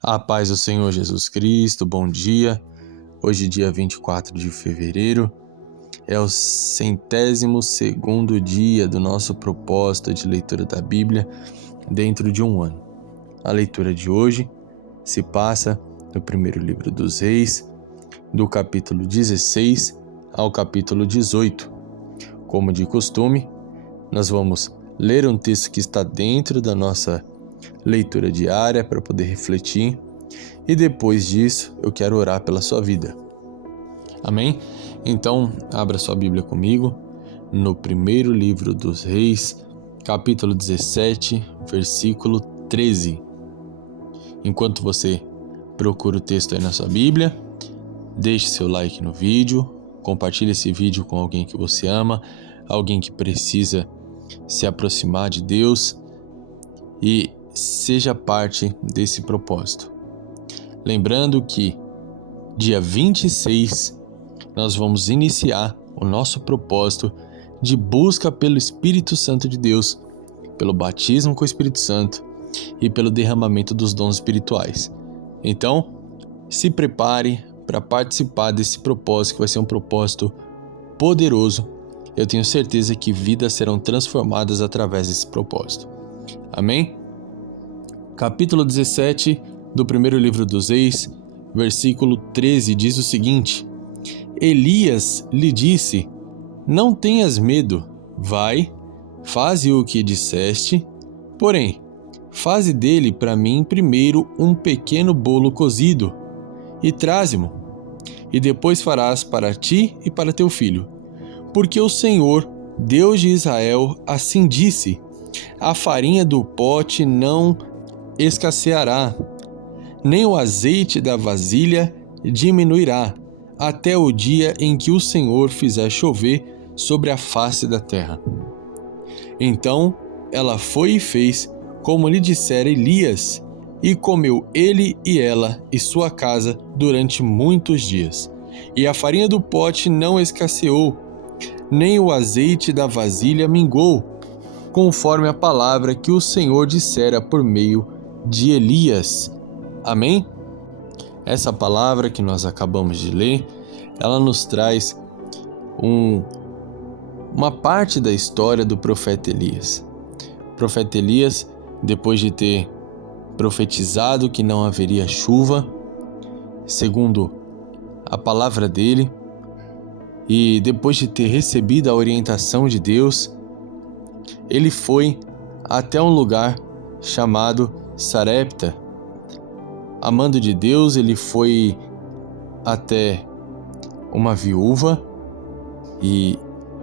A paz do Senhor Jesus Cristo, bom dia. Hoje, dia 24 de fevereiro, é o 102º dia do nosso propósito de leitura da Bíblia dentro de um ano. A leitura de hoje se passa no primeiro livro dos Reis, do capítulo 16 ao capítulo 18. Como de costume, nós vamos ler um texto que está dentro da nossa leitura diária para poder refletir, e depois disso eu quero orar pela sua vida. Amém? Então, abra sua Bíblia comigo no primeiro livro dos Reis, capítulo 17, versículo 13. Enquanto você procura o texto aí na sua Bíblia, deixe seu like no vídeo, compartilhe esse vídeo com alguém que você ama, alguém que precisa se aproximar de Deus, e seja parte desse propósito. Lembrando que dia 26 nós vamos iniciar o nosso propósito de busca pelo Espírito Santo de Deus, pelo batismo com o Espírito Santo e pelo derramamento dos dons espirituais. Então, se prepare para participar desse propósito, que vai ser um propósito poderoso. Eu tenho certeza que vidas serão transformadas através desse propósito. Amém? Capítulo 17 do primeiro livro dos Reis, versículo 13, diz o seguinte: Elias lhe disse: Não tenhas medo, vai, faze o que disseste, porém, faze dele para mim primeiro um pequeno bolo cozido, e traze-mo, e depois farás para ti e para teu filho. Porque o Senhor, Deus de Israel, assim disse: a farinha do pote não escasseará, nem o azeite da vasilha diminuirá, até o dia em que o Senhor fizer chover sobre a face da terra. Então ela foi e fez como lhe dissera Elias, e comeu ele e ela e sua casa durante muitos dias. E a farinha do pote não escasseou, nem o azeite da vasilha mingou, conforme a palavra que o Senhor dissera por meio de Elias. Amém? Essa palavra que nós acabamos de ler, ela nos traz uma parte da história do profeta Elias. O profeta Elias, depois de ter profetizado que não haveria chuva, segundo a palavra dele, e depois de ter recebido a orientação de Deus, ele foi até um lugar chamado Sarepta. Amando de Deus, ele foi até uma viúva, e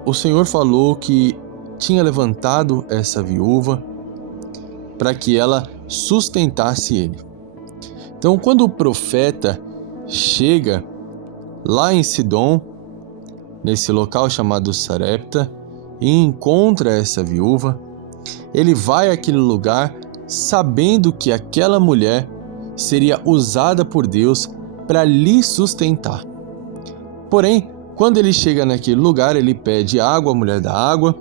o Senhor falou que tinha levantado essa viúva para que ela sustentasse ele. Então, quando o profeta chega lá em Sidom, nesse local chamado Sarepta, e encontra essa viúva, ele vai àquele lugar sabendo que aquela mulher seria usada por Deus para lhe sustentar. Porém, quando ele chega naquele lugar, ele pede água, a mulher dá água,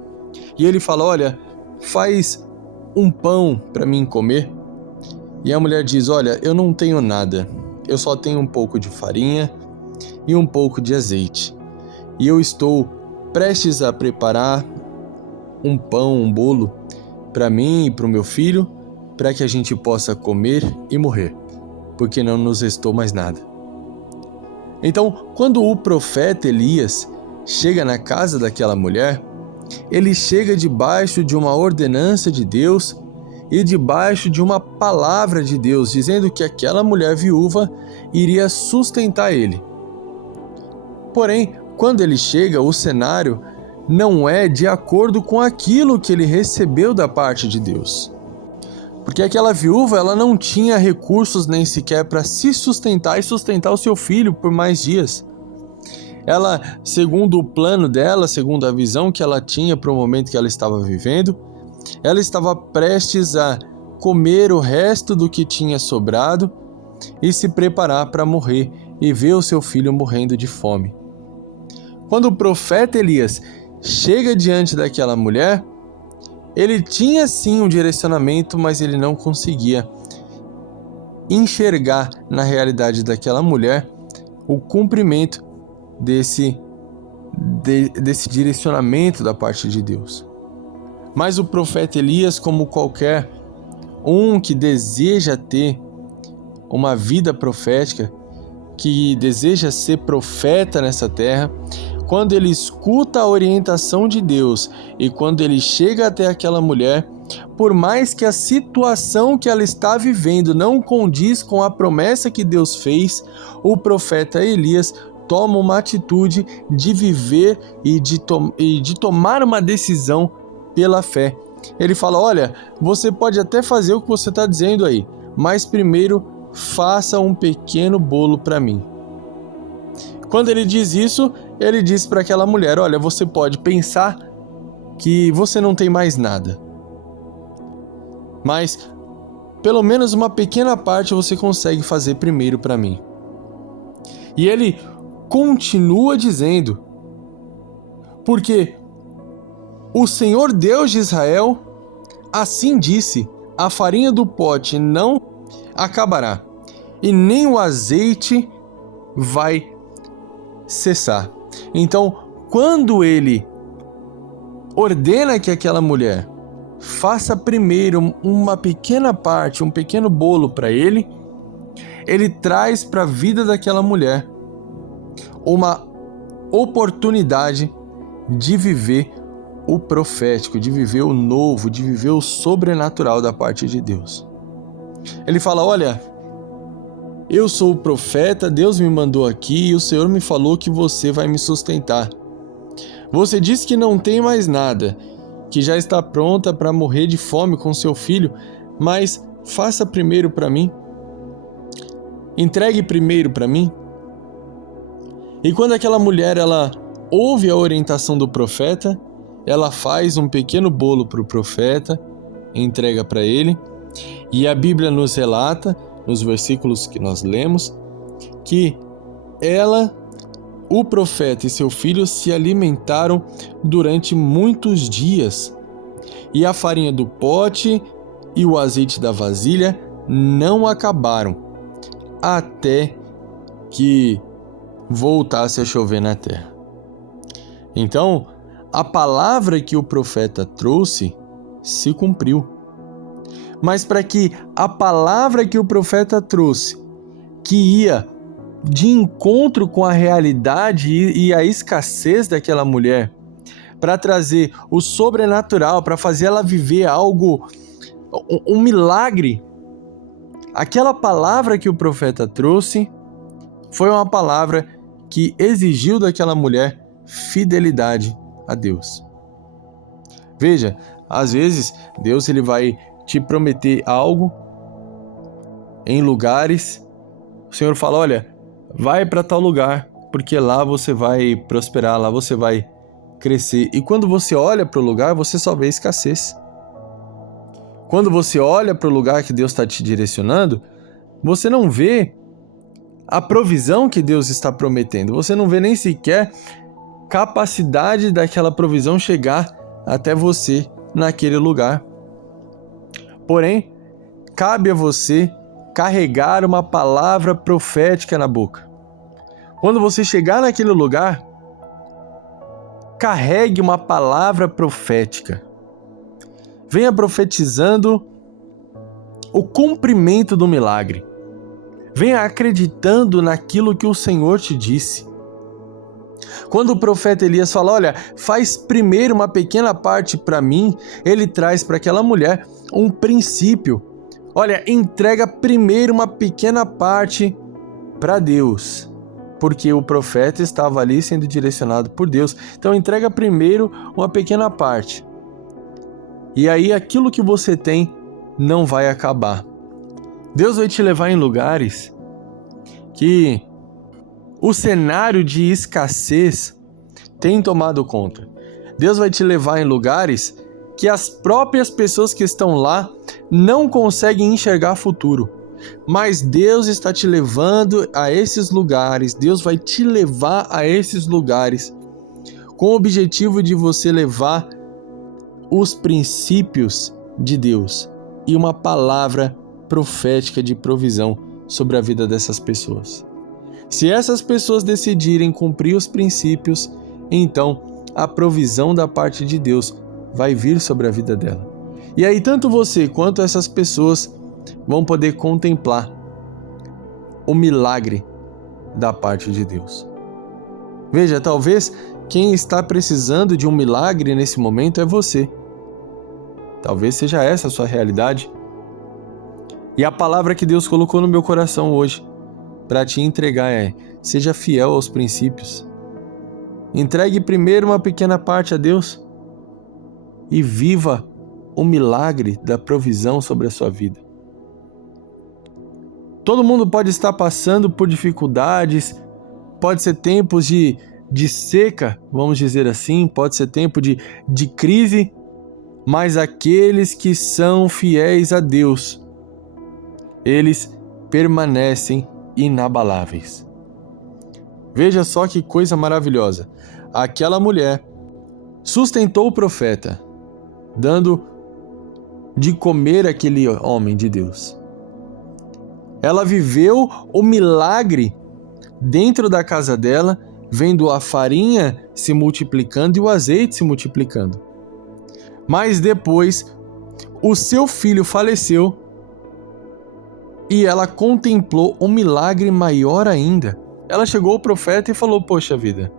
e ele fala: olha, faz um pão para mim comer. E a mulher diz: olha, eu não tenho nada, eu só tenho um pouco de farinha e um pouco de azeite, e eu estou prestes a preparar um pão, um bolo para mim e para o meu filho, para que a gente possa comer e morrer, porque não nos restou mais nada. Então, quando o profeta Elias chega na casa daquela mulher, ele chega debaixo de uma ordenança de Deus e debaixo de uma palavra de Deus, dizendo que aquela mulher viúva iria sustentar ele. Porém, quando ele chega, o cenário não é de acordo com aquilo que ele recebeu da parte de Deus. Porque aquela viúva, ela não tinha recursos nem sequer para se sustentar e sustentar o seu filho por mais dias. Ela, segundo o plano dela, segundo a visão que ela tinha para o momento que ela estava vivendo, ela estava prestes a comer o resto do que tinha sobrado e se preparar para morrer e ver o seu filho morrendo de fome. Quando o profeta Elias chega diante daquela mulher, ele tinha sim um direcionamento, mas ele não conseguia enxergar na realidade daquela mulher o cumprimento desse direcionamento da parte de Deus. Mas o profeta Elias, como qualquer um que deseja ter uma vida profética, que deseja ser profeta nessa terra, quando ele escuta a orientação de Deus e quando ele chega até aquela mulher, por mais que a situação que ela está vivendo não condiz com a promessa que Deus fez, o profeta Elias toma uma atitude de viver e de tomar uma decisão pela fé. Ele fala: olha, você pode até fazer o que você está dizendo aí, mas primeiro faça um pequeno bolo para mim. Quando ele diz isso, ele diz para aquela mulher: olha, você pode pensar que você não tem mais nada, mas pelo menos uma pequena parte você consegue fazer primeiro para mim. E ele continua dizendo: porque o Senhor Deus de Israel assim disse: a farinha do pote não acabará, e nem o azeite vai cessar. Então, quando ele ordena que aquela mulher faça primeiro uma pequena parte, um pequeno bolo para ele, ele traz para a vida daquela mulher uma oportunidade de viver o profético, de viver o novo, de viver o sobrenatural da parte de Deus. Ele fala: olha, eu sou o profeta, Deus me mandou aqui e o Senhor me falou que você vai me sustentar. Você disse que não tem mais nada, que já está pronta para morrer de fome com seu filho, mas faça primeiro para mim. Entregue primeiro para mim. E quando aquela mulher ela ouve a orientação do profeta, ela faz um pequeno bolo para o profeta, entrega para ele, e a Bíblia nos relata, nos versículos que nós lemos, que ela, o profeta e seu filho se alimentaram durante muitos dias, e a farinha do pote e o azeite da vasilha não acabaram, até que voltasse a chover na terra. Então, a palavra que o profeta trouxe se cumpriu. Mas para que a palavra que o profeta trouxe, que ia de encontro com a realidade e a escassez daquela mulher, para trazer o sobrenatural, para fazer ela viver algo, um milagre, aquela palavra que o profeta trouxe foi uma palavra que exigiu daquela mulher fidelidade a Deus. Veja, às vezes Deus ele vai te prometer algo em lugares, o Senhor fala: olha, vai para tal lugar, porque lá você vai prosperar, lá você vai crescer. E quando você olha para o lugar, você só vê escassez. Quando você olha para o lugar que Deus está te direcionando, você não vê a provisão que Deus está prometendo. Você não vê nem sequer capacidade daquela provisão chegar até você naquele lugar. Porém, cabe a você carregar uma palavra profética na boca. Quando você chegar naquele lugar, carregue uma palavra profética. Venha profetizando o cumprimento do milagre. Venha acreditando naquilo que o Senhor te disse. Quando o profeta Elias fala: olha, faz primeiro uma pequena parte para mim, ele traz para aquela mulher um princípio. Olha, entrega primeiro uma pequena parte para Deus, porque o profeta estava ali sendo direcionado por Deus. Então entrega primeiro uma pequena parte. E aí aquilo que você tem não vai acabar. Deus vai te levar em lugares que o cenário de escassez tem tomado conta. Deus vai te levar em lugares que as próprias pessoas que estão lá não conseguem enxergar futuro. Mas Deus está te levando a esses lugares, Deus vai te levar a esses lugares com o objetivo de você levar os princípios de Deus e uma palavra profética de provisão sobre a vida dessas pessoas. Se essas pessoas decidirem cumprir os princípios, então a provisão da parte de Deus vai vir sobre a vida dela. E aí tanto você quanto essas pessoas vão poder contemplar o milagre da parte de Deus. Veja, talvez quem está precisando de um milagre nesse momento é você. Talvez seja essa a sua realidade. E a palavra que Deus colocou no meu coração hoje para te entregar é: seja fiel aos princípios. Entregue primeiro uma pequena parte a Deus e viva o milagre da provisão sobre a sua vida. Todo mundo pode estar passando por dificuldades, pode ser tempos de seca, vamos dizer assim, pode ser tempo de crise, mas aqueles que são fiéis a Deus, eles permanecem inabaláveis. Veja só que coisa maravilhosa. Aquela mulher sustentou o profeta, dando de comer aquele homem de Deus. Ela viveu o milagre dentro da casa dela, vendo a farinha se multiplicando e o azeite se multiplicando. Mas depois, o seu filho faleceu e ela contemplou um milagre maior ainda. Ela chegou ao profeta e falou: poxa vida,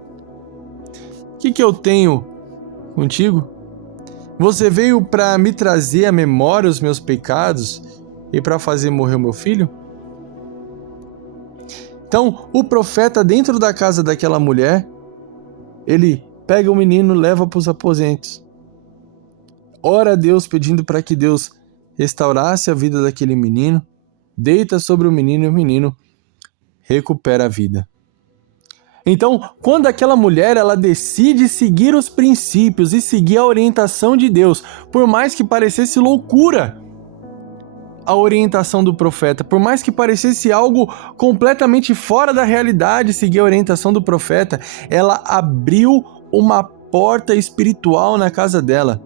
o que eu tenho contigo? Você veio para me trazer à memória os meus pecados e para fazer morrer o meu filho? Então, o profeta, dentro da casa daquela mulher, ele pega o menino, leva para os aposentos. Ora a Deus pedindo para que Deus restaurasse a vida daquele menino, deita sobre o menino e o menino recupera a vida. Então, quando aquela mulher ela decide seguir os princípios e seguir a orientação de Deus, por mais que parecesse loucura a orientação do profeta, por mais que parecesse algo completamente fora da realidade seguir a orientação do profeta, ela abriu uma porta espiritual na casa dela.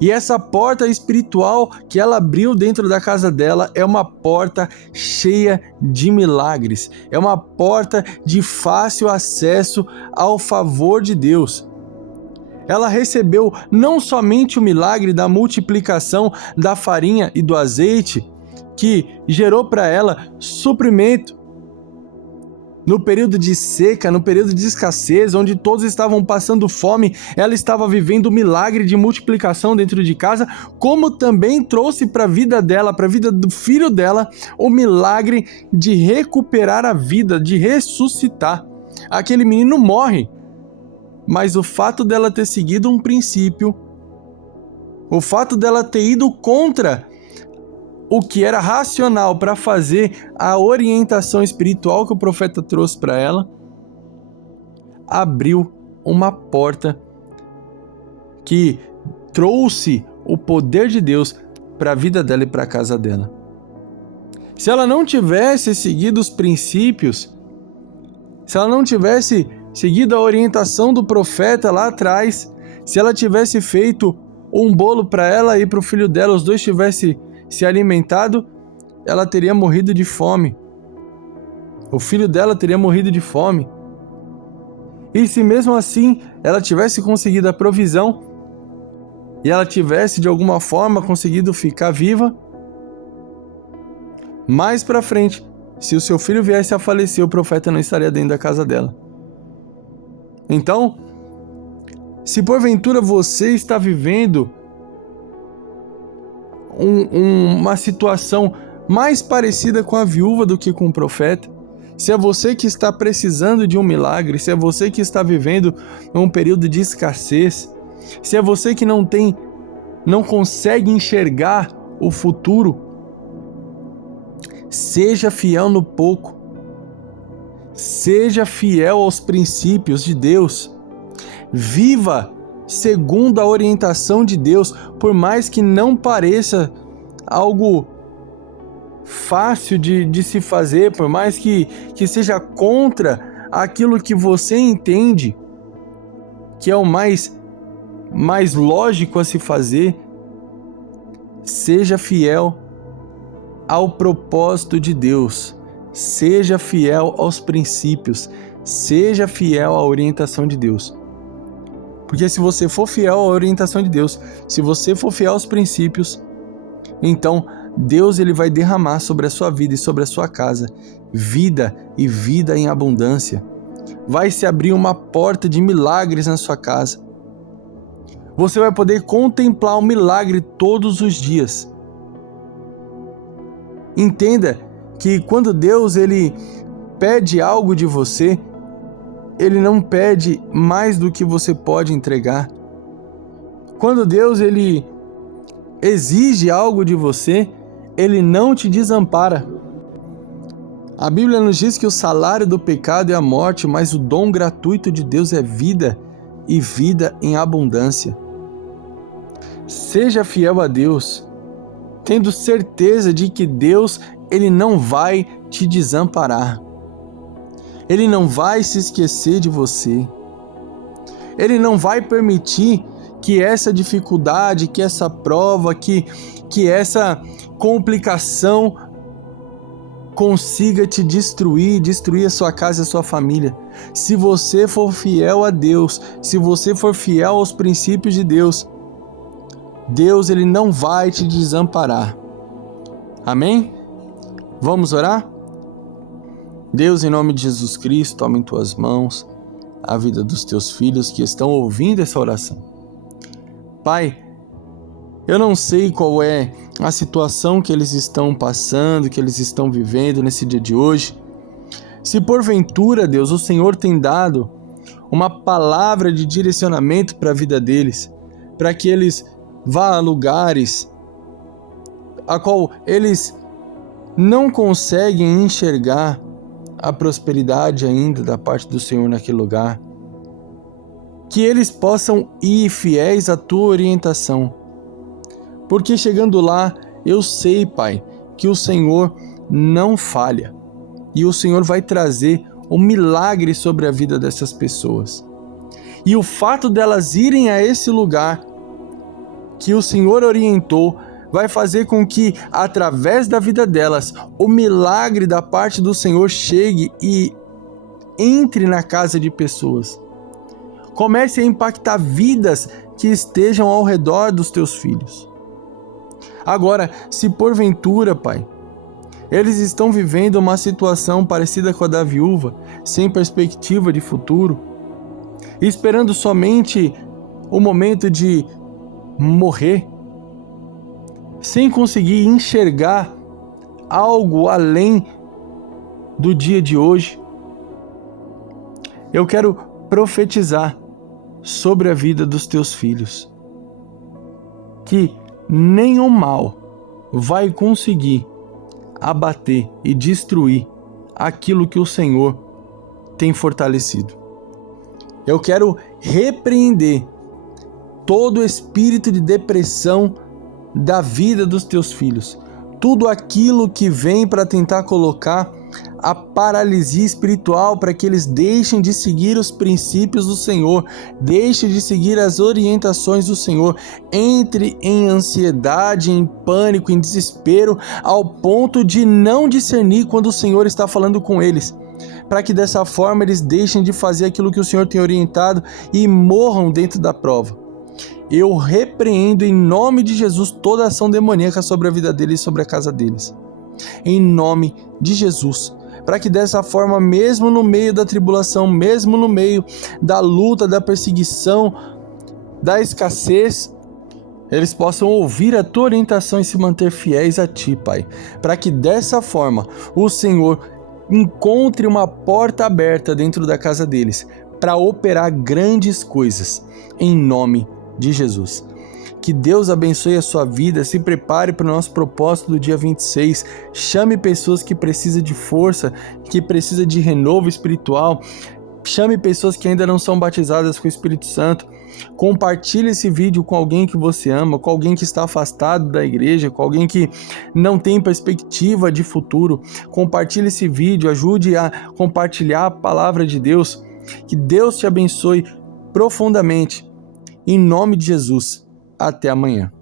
E essa porta espiritual que ela abriu dentro da casa dela é uma porta cheia de milagres, é uma porta de fácil acesso ao favor de Deus. Ela recebeu não somente o milagre da multiplicação da farinha e do azeite, que gerou para ela suprimento no período de seca, no período de escassez, onde todos estavam passando fome, ela estava vivendo o milagre de multiplicação dentro de casa, como também trouxe para a vida dela, para a vida do filho dela, o milagre de recuperar a vida, de ressuscitar. Aquele menino morre, mas o fato dela ter seguido um princípio, o fato dela ter ido contra o que era racional para fazer a orientação espiritual que o profeta trouxe para ela, abriu uma porta que trouxe o poder de Deus para a vida dela e para a casa dela. Se ela não tivesse seguido os princípios, se ela não tivesse seguido a orientação do profeta lá atrás, se ela tivesse feito um bolo para ela e para o filho dela, os dois tivessem se alimentado, ela teria morrido de fome. O filho dela teria morrido de fome. E se mesmo assim ela tivesse conseguido a provisão e ela tivesse de alguma forma conseguido ficar viva, mais para frente, se o seu filho viesse a falecer, o profeta não estaria dentro da casa dela. Então, se porventura você está vivendo uma situação mais parecida com a viúva do que com o profeta, se é você que está precisando de um milagre, se é você que está vivendo um período de escassez, se é você que não consegue enxergar o futuro, seja fiel no pouco, seja fiel aos princípios de Deus, viva segundo a orientação de Deus, por mais que não pareça algo fácil de se fazer, por mais que seja contra aquilo que você entende que é o mais lógico a se fazer, seja fiel ao propósito de Deus. Seja fiel aos princípios. Seja fiel à orientação de Deus. Porque se você for fiel à orientação de Deus, se você for fiel aos princípios, então Deus ele vai derramar sobre a sua vida e sobre a sua casa vida e vida em abundância. Vai se abrir uma porta de milagres na sua casa. Você vai poder contemplar um milagre todos os dias. Entenda que quando Deus ele pede algo de você, Ele não pede mais do que você pode entregar. Quando Deus ele exige algo de você, Ele não te desampara. A Bíblia nos diz que o salário do pecado é a morte, mas o dom gratuito de Deus é vida e vida em abundância. Seja fiel a Deus, tendo certeza de que Deus ele não vai te desamparar. Ele não vai se esquecer de você. Ele não vai permitir que essa dificuldade, que essa prova, que essa complicação consiga te destruir a sua casa e a sua família. Se você for fiel a Deus, se você for fiel aos princípios de Deus, Deus ele não vai te desamparar. Amém? Vamos orar? Deus, em nome de Jesus Cristo, toma em tuas mãos a vida dos teus filhos que estão ouvindo essa oração. Pai, eu não sei qual é a situação que eles estão passando, que eles estão vivendo nesse dia de hoje. Se porventura, Deus, o Senhor tem dado uma palavra de direcionamento para a vida deles, para que eles vá a lugares a qual eles não conseguem enxergar a prosperidade ainda da parte do Senhor naquele lugar. Que eles possam ir fiéis à tua orientação. Porque chegando lá, eu sei, Pai, que o Senhor não falha. E o Senhor vai trazer um milagre sobre a vida dessas pessoas. E o fato delas irem a esse lugar que o Senhor orientou, vai fazer com que, através da vida delas, o milagre da parte do Senhor chegue e entre na casa de pessoas. Comece a impactar vidas que estejam ao redor dos teus filhos. Agora, se porventura, Pai, eles estão vivendo uma situação parecida com a da viúva, sem perspectiva de futuro, esperando somente o momento de morrer, sem conseguir enxergar algo além do dia de hoje, eu quero profetizar sobre a vida dos teus filhos, que nenhum mal vai conseguir abater e destruir aquilo que o Senhor tem fortalecido. Eu quero repreender todo espírito de depressão da vida dos teus filhos, tudo aquilo que vem para tentar colocar a paralisia espiritual para que eles deixem de seguir os princípios do Senhor, deixem de seguir as orientações do Senhor, entre em ansiedade, em pânico, em desespero, ao ponto de não discernir quando o Senhor está falando com eles, para que dessa forma eles deixem de fazer aquilo que o Senhor tem orientado e morram dentro da prova. Eu repreendo em nome de Jesus toda ação demoníaca sobre a vida deles e sobre a casa deles. Em nome de Jesus. Para que dessa forma, mesmo no meio da tribulação, mesmo no meio da luta, da perseguição, da escassez, eles possam ouvir a tua orientação e se manter fiéis a ti, Pai. Para que dessa forma o Senhor encontre uma porta aberta dentro da casa deles para operar grandes coisas. Em nome de Jesus. Que Deus abençoe a sua vida, se prepare para o nosso propósito do dia 26, chame pessoas que precisam de força, que precisam de renovo espiritual, chame pessoas que ainda não são batizadas com o Espírito Santo, compartilhe esse vídeo com alguém que você ama, com alguém que está afastado da igreja, com alguém que não tem perspectiva de futuro, compartilhe esse vídeo, ajude a compartilhar a palavra de Deus, que Deus te abençoe profundamente. Em nome de Jesus, até amanhã.